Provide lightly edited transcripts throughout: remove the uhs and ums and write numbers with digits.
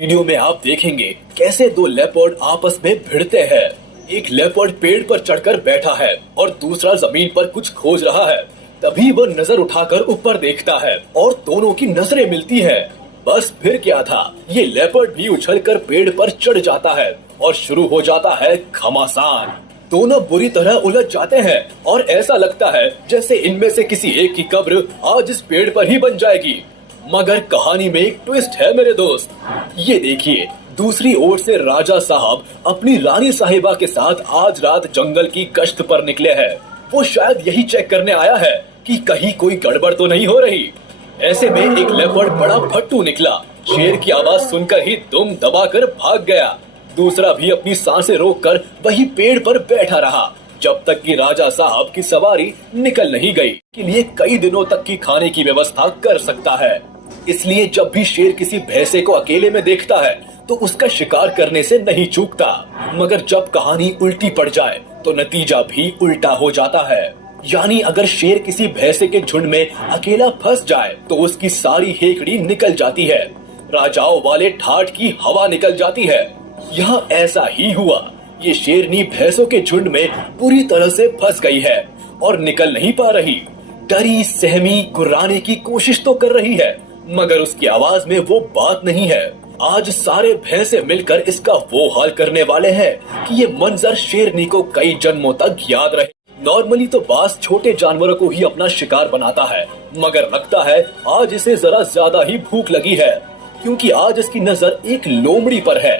Video में आप देखेंगे कैसे दो लेपर्ड आपस में भिड़ते हैं। एक लेपर्ड पेड़ पर चढ़कर बैठा है और दूसरा जमीन पर कुछ खोज रहा है। तभी वह नजर उठाकर ऊपर देखता है और दोनों की नजरें मिलती हैं। बस फिर क्या था, ये लेपर्ड भी उछलकर पेड़ पर चढ़ जाता है और शुरू हो जाता है घमासान। दोनों बुरी तरह उलझ जाते हैं और ऐसा लगता है जैसे इनमें से किसी एक की कब्र आज इस पेड़ पर ही बन जाएगी। मगर कहानी में एक ट्विस्ट है मेरे दोस्त। ये देखिए, दूसरी ओर से राजा साहब अपनी रानी साहिबा के साथ आज रात जंगल की गश्त पर निकले हैं। वो शायद यही चेक करने आया है कि कहीं कोई गड़बड़ तो नहीं हो रही। ऐसे में एक लेपर्ड बड़ा फट्टू निकला। शेर की आवाज सुनकर ही दुम दबाकर भाग गया। दूसरा भी अपनी सांसें रोककर वही पेड़ पर बैठा रहा जब तक कि राजा साहब की सवारी निकल नहीं गई। के लिए कई दिनों तक की खाने की व्यवस्था कर सकता है। इसलिए जब भी शेर किसी भैंसे को अकेले में देखता है तो उसका शिकार करने से नहीं चूकता। मगर जब कहानी उल्टी पड़ जाए तो नतीजा भी उल्टा हो जाता है। यानी अगर शेर किसी भैंसे के झुंड में अकेला फंस जाए तो उसकी सारी हेकड़ी निकल जाती है। राजाओं वाले ठाठ की हवा निकल जाती है। यहाँ ऐसा ही हुआ। ये शेरनी भैंसों के झुंड में पूरी तरह से फंस गई है और निकल नहीं पा रही। डरी सहमी गुर्राने की कोशिश तो कर रही है मगर उसकी आवाज में वो बात नहीं है। आज सारे भैंसे मिलकर इसका वो हाल करने वाले हैं कि ये मंजर शेरनी को कई जन्मों तक याद रहे। नॉर्मली तो बास छोटे जानवरों को ही अपना शिकार बनाता है, मगर लगता है आज इसे जरा ज्यादा ही भूख लगी है, क्योंकि आज इसकी नजर एक लोमड़ी पर है।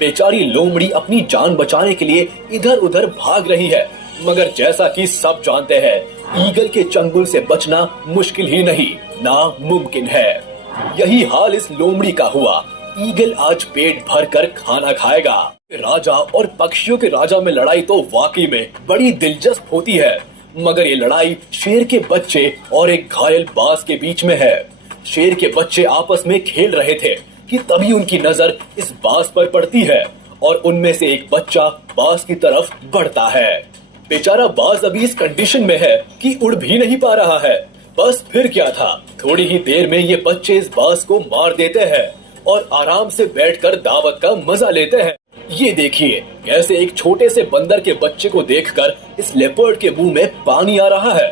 बेचारी लोमड़ी अपनी जान बचाने के लिए इधर उधर भाग रही है, मगर जैसा कि सब जानते हैं, ईगल के चंगुल से बचना मुश्किल ही नहीं, नामुमकिन है। यही हाल इस लोमड़ी का हुआ। ईगल आज पेट भर कर खाना खाएगा। राजा और पक्षियों के राजा में लड़ाई तो वाकई में बड़ी दिलचस्प होती है, मगर ये लड़ाई शेर के बच्चे और एक घायल बाज के बीच में है। शेर के बच्चे आपस में खेल रहे थे कि तभी उनकी नजर इस बाज पर पड़ती है और उनमें से एक बच्चा बाज की तरफ बढ़ता है। बेचारा बाज अभी इस कंडीशन में है कि उड़ भी नहीं पा रहा है। बस फिर क्या था, थोड़ी ही देर में ये बच्चे इस बाज को मार देते हैं और आराम से बैठकर दावत का मजा लेते हैं। ये देखिए कैसे एक छोटे से बंदर के बच्चे को देखकर इस लेपर्ड के मुंह में पानी आ रहा है।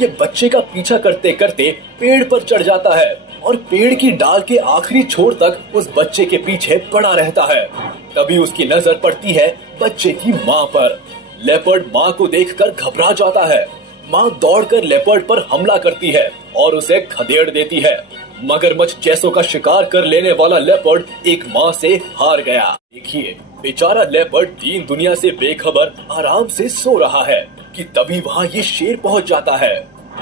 ये बच्चे का पीछा करते करते पेड़ पर चढ़ जाता है और पेड़ की डाल के आखिरी छोर तक उस बच्चे के पीछे पड़ा रहता है। तभी उसकी नजर पड़ती है बच्चे की माँ पर। लेपर्ड माँ को देखकर घबरा जाता है। माँ दौड़कर लेपर्ड पर हमला करती है और उसे खदेड़ देती है। मगरमच्छ जैसों का शिकार कर लेने वाला लेपर्ड एक माँ से हार गया। देखिए बेचारा लेपर्ड दीन दुनिया से बेखबर आराम से सो रहा है कि तभी वहाँ ये शेर पहुँच जाता है।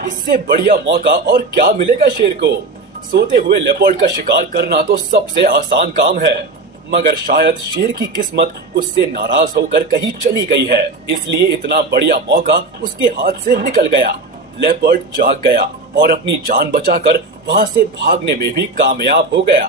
इससे बढ़िया मौका और क्या मिलेगा शेर को। सोते हुए लेपर्ड का शिकार करना तो सबसे आसान काम है, मगर शायद शेर की किस्मत उससे नाराज होकर कहीं चली गई है, इसलिए इतना बढ़िया मौका उसके हाथ से निकल गया। लेपर्ड जाग गया और अपनी जान बचाकर वहाँ से भागने में भी कामयाब हो गया।